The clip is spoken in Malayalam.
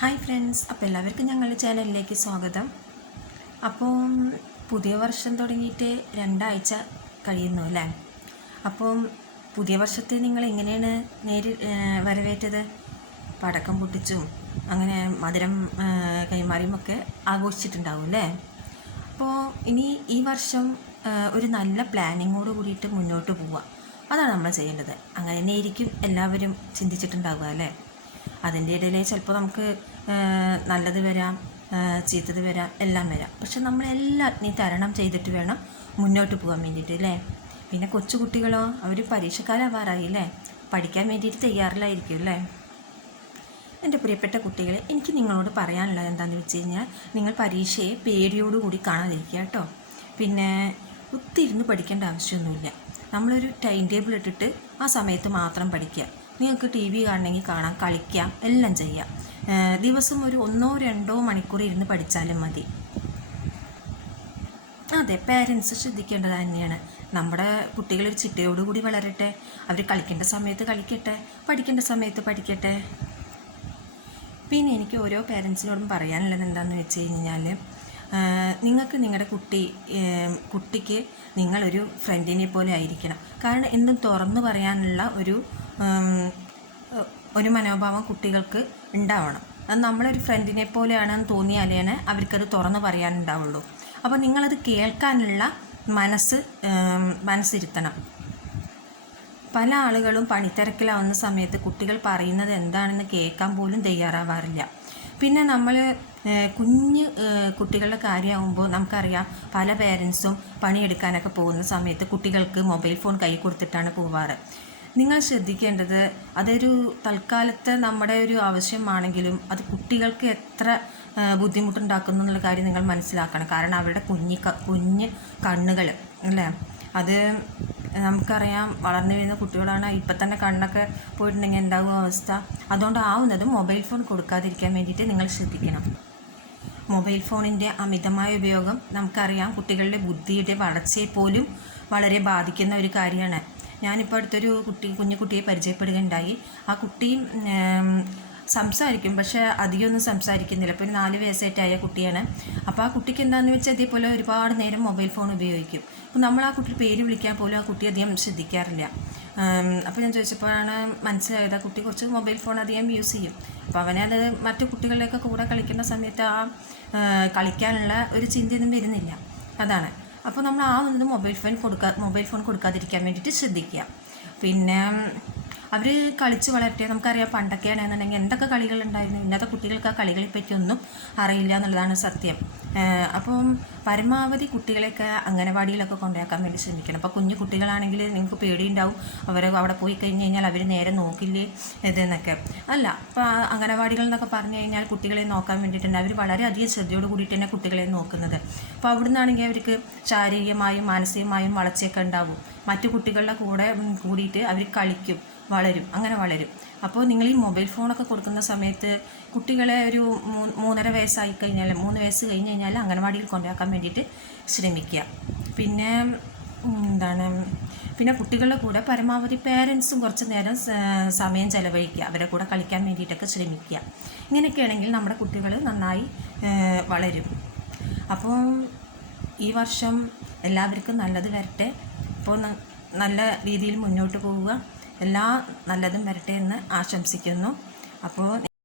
ഹായ് ഫ്രണ്ട്സ്, അപ്പോൾ എല്ലാവർക്കും ഞങ്ങളുടെ ചാനലിലേക്ക് സ്വാഗതം. അപ്പോൾ പുതിയ വർഷം തുടങ്ങിയിട്ട് 2 ആഴ്ച കഴിയുന്നു അല്ലേ? അപ്പം പുതിയ വർഷത്തെ നിങ്ങൾ എങ്ങനെയാണ് വരവേറ്റത്? പടക്കം പൊട്ടിച്ചും അങ്ങനെ മധുരം കൈമാറിയുമൊക്കെ ആഘോഷിച്ചിട്ടുണ്ടാവും അല്ലേ? അപ്പോൾ ഇനി ഈ വർഷം ഒരു നല്ല പ്ലാനിങ്ങോട് കൂടിയിട്ട് മുന്നോട്ട് പോവുക, അതാണ് നമ്മൾ ചെയ്യേണ്ടത്. അങ്ങനെ തന്നെയായിരിക്കും എല്ലാവരും ചിന്തിച്ചിട്ടുണ്ടാവുക അല്ലേ? അതിൻ്റെ ഇടയിൽ ചിലപ്പോൾ നമുക്ക് നല്ലത് വരാം, ചീത്തത് വരാം, എല്ലാം വരാം. പക്ഷെ നമ്മളെല്ലാം നീ തരണം ചെയ്തിട്ട് വേണം മുന്നോട്ട് പോകാൻ വേണ്ടിയിട്ട് അല്ലേ? പിന്നെ കൊച്ചു കുട്ടികളോ, അവർ പരീക്ഷക്കാരാവാറായി അല്ലേ? പഠിക്കാൻ വേണ്ടിയിട്ട് തയ്യാറിലായിരിക്കും അല്ലേ? എൻ്റെ പ്രിയപ്പെട്ട കുട്ടികളെ, എനിക്ക് നിങ്ങളോട് പറയാനുള്ളത് എന്താണെന്ന് വെച്ച് കഴിഞ്ഞാൽ, നിങ്ങൾ പരീക്ഷയെ പേടിയോടുകൂടി കാണാതിരിക്കുക കേട്ടോ. പിന്നെ ഒത്തിരുന്ന് പഠിക്കേണ്ട ആവശ്യമൊന്നുമില്ല. നമ്മളൊരു ടൈം ടേബിൾ ഇട്ടിട്ട് ആ സമയത്ത് മാത്രം പഠിക്കുക. നിങ്ങൾക്ക് ടി വി കാണണമെങ്കിൽ കാണാം, കളിക്കാം, എല്ലാം ചെയ്യാം. ദിവസം ഒരു 1-2 മണിക്കൂർ ഇരുന്ന് പഠിച്ചാലും മതി. അതെ, പേരൻസ് ശ്രദ്ധിക്കേണ്ടത് തന്നെയാണ്. നമ്മുടെ കുട്ടികളൊരു ചിട്ടയോടുകൂടി വളരട്ടെ. അവർ കളിക്കേണ്ട സമയത്ത് കളിക്കട്ടെ, പഠിക്കേണ്ട സമയത്ത് പഠിക്കട്ടെ. പിന്നെ എനിക്ക് ഓരോ പേരൻസിനോടും പറയാനുള്ളത് എന്താണെന്ന് വെച്ച് കഴിഞ്ഞാൽ, നിങ്ങൾക്ക് നിങ്ങളുടെ കുട്ടിക്ക് നിങ്ങളൊരു ഫ്രണ്ടിനെ പോലെ ആയിരിക്കണം. കാരണം എന്തും തുറന്നു പറയാനുള്ള ഒരു മനോഭാവം കുട്ടികൾക്ക് ഉണ്ടാവണം. അത് നമ്മളൊരു ഫ്രണ്ടിനെ പോലെയാണെന്ന് തോന്നിയാലേ അവർക്കത് തുറന്നു പറയാനുണ്ടാവുള്ളൂ. അപ്പോൾ നിങ്ങളത് കേൾക്കാനുള്ള മനസ്സിരുത്തണം. പല ആളുകളും പണിത്തിരക്കിലാവുന്ന സമയത്ത് കുട്ടികൾ പറയുന്നത് എന്താണെന്ന് കേൾക്കാൻ പോലും തയ്യാറാവാറില്ല. പിന്നെ നമ്മൾ കുഞ്ഞ് കുട്ടികളുടെ കാര്യമാകുമ്പോൾ നമുക്കറിയാം, പല പേരൻസും പണിയെടുക്കാനൊക്കെ പോകുന്ന സമയത്ത് കുട്ടികൾക്ക് മൊബൈൽ ഫോൺ കൈ കൊടുത്തിട്ടാണ് പോവാറ്. നിങ്ങൾ ശ്രദ്ധിക്കേണ്ടത്, അതൊരു തൽക്കാലത്തെ നമ്മുടെ ഒരു ആവശ്യമാണെങ്കിലും അത് കുട്ടികൾക്ക് എത്ര ബുദ്ധിമുട്ടുണ്ടാക്കുന്നു എന്നുള്ള കാര്യം നിങ്ങൾ മനസ്സിലാക്കണം. കാരണം അവരുടെ കുഞ്ഞ് കണ്ണുകൾ അല്ലേ, അത് നമുക്കറിയാം. വളർന്നു വരുന്ന കുട്ടികളാണ്, ഇപ്പം തന്നെ കണ്ണൊക്കെ പോയിട്ടുണ്ടെങ്കിൽ എന്താകും അവസ്ഥ? അതുകൊണ്ടാവുന്നതും മൊബൈൽ ഫോൺ കൊടുക്കാതിരിക്കാൻ വേണ്ടിയിട്ട് നിങ്ങൾ ശ്രദ്ധിക്കണം. മൊബൈൽ ഫോണിൻ്റെ അമിതമായ ഉപയോഗം നമുക്കറിയാം കുട്ടികളുടെ ബുദ്ധിയുടെ വളർച്ചയെ പോലും വളരെ ബാധിക്കുന്ന ഒരു കാര്യമാണ്. ഞാനിപ്പോൾ അടുത്തൊരു കുഞ്ഞു കുട്ടിയെ പരിചയപ്പെടുകയുണ്ടായി. ആ കുട്ടി സംസാരിക്കും, പക്ഷേ അധികമൊന്നും സംസാരിക്കുന്നില്ല. ഇപ്പോൾ ഒരു 4 വയസ്സായിട്ടായ കുട്ടിയാണ്. അപ്പോൾ ആ കുട്ടിക്ക് എന്താണെന്ന് വെച്ചാൽ ഇതേപോലെ ഒരുപാട് നേരം മൊബൈൽ ഫോൺ ഉപയോഗിക്കും. അപ്പോൾ നമ്മൾ ആ കുട്ടിയുടെ പേര് വിളിക്കാൻ പോലും ആ കുട്ടി അധികം ശ്രദ്ധിക്കാറില്ല. അപ്പോൾ ഞാൻ ചോദിച്ചപ്പോഴാണ് മനസ്സിലായത്, ആ കുട്ടി കുറച്ച് മൊബൈൽ ഫോൺ അധികം യൂസ് ചെയ്യും. അപ്പോൾ അവനത് മറ്റു കുട്ടികളുടെയൊക്കെ കൂടെ കളിക്കുന്ന സമയത്ത് ആ കളിക്കാനുള്ള ഒരു ചിന്തയൊന്നും വരുന്നില്ല. അതാണ്. അപ്പോൾ നമ്മൾ മൊബൈൽ ഫോൺ കൊടുക്കാതിരിക്കാൻ വേണ്ടിയിട്ട് ശ്രദ്ധിക്കുക. പിന്നെ അവർ കളിച്ച് വളരട്ടെ. നമുക്കറിയാം, പണ്ടൊക്കെ ആണെന്നുണ്ടെങ്കിൽ എന്തൊക്കെ കളികളുണ്ടായിരുന്നു. ഇന്നത്തെ കുട്ടികൾക്ക് ആ കളികളെ പറ്റിയൊന്നും അറിയില്ല എന്നുള്ളതാണ് സത്യം. അപ്പം പരമാവധി കുട്ടികളെയൊക്കെ അംഗനവാടിയിലൊക്കെ കൊണ്ടുപോകാൻ വേണ്ടി ശ്രമിക്കണം. അപ്പോൾ കുഞ്ഞു കുട്ടികളാണെങ്കിൽ നിങ്ങൾക്ക് പേടിയുണ്ടാവും, അവിടെ പോയി കഴിഞ്ഞ് കഴിഞ്ഞാൽ അവർ നേരെ നോക്കില്ലേ ഇതെന്നൊക്കെ. അല്ല, അപ്പോൾ അംഗനവാടികൾ എന്നൊക്കെ പറഞ്ഞു കഴിഞ്ഞാൽ കുട്ടികളെ നോക്കാൻ വേണ്ടിയിട്ടുണ്ട്. അവർ വളരെയധികം ശ്രദ്ധയോട് കൂടിയിട്ട് തന്നെ കുട്ടികളെ നോക്കുന്നത്. അപ്പോൾ അവിടെ നിന്നാണെങ്കിൽ അവർക്ക് ശാരീരികമായും മാനസികമായും വളർച്ചയൊക്കെ ഉണ്ടാവും. മറ്റു കുട്ടികളുടെ കൂടെ കൂടിയിട്ട് അവർ കളിക്കും, അങ്ങനെ വളരും. അപ്പോൾ നിങ്ങൾ ഈ മൊബൈൽ ഫോണൊക്കെ കൊടുക്കുന്ന സമയത്ത് കുട്ടികളെ ഒരു 3.5 വയസ്സായി കഴിഞ്ഞാൽ 3 വയസ്സ് കഴിഞ്ഞ് കഴിഞ്ഞാൽ അംഗനവാടിയിൽ കൊണ്ടുപോകാൻ വേണ്ടിയിട്ട് ശ്രമിക്കുക. പിന്നെ കുട്ടികളുടെ കൂടെ പരമാവധി പേരൻസും കുറച്ച് നേരം സമയം ചെലവഴിക്കുക, അവരുടെ കൂടെ കളിക്കാൻ വേണ്ടിയിട്ടൊക്കെ ശ്രമിക്കുക. ഇങ്ങനെയൊക്കെയാണെങ്കിൽ നമ്മുടെ കുട്ടികൾ നന്നായി വളരും. അപ്പോൾ ഈ വർഷം എല്ലാവർക്കും നല്ലത് വരട്ടെ. അപ്പോൾ നല്ല രീതിയിൽ മുന്നോട്ട് പോവുക. എല്ലാ നല്ലതും വരട്ടെ എന്ന് ആശംസിക്കുന്നു. അപ്പോൾ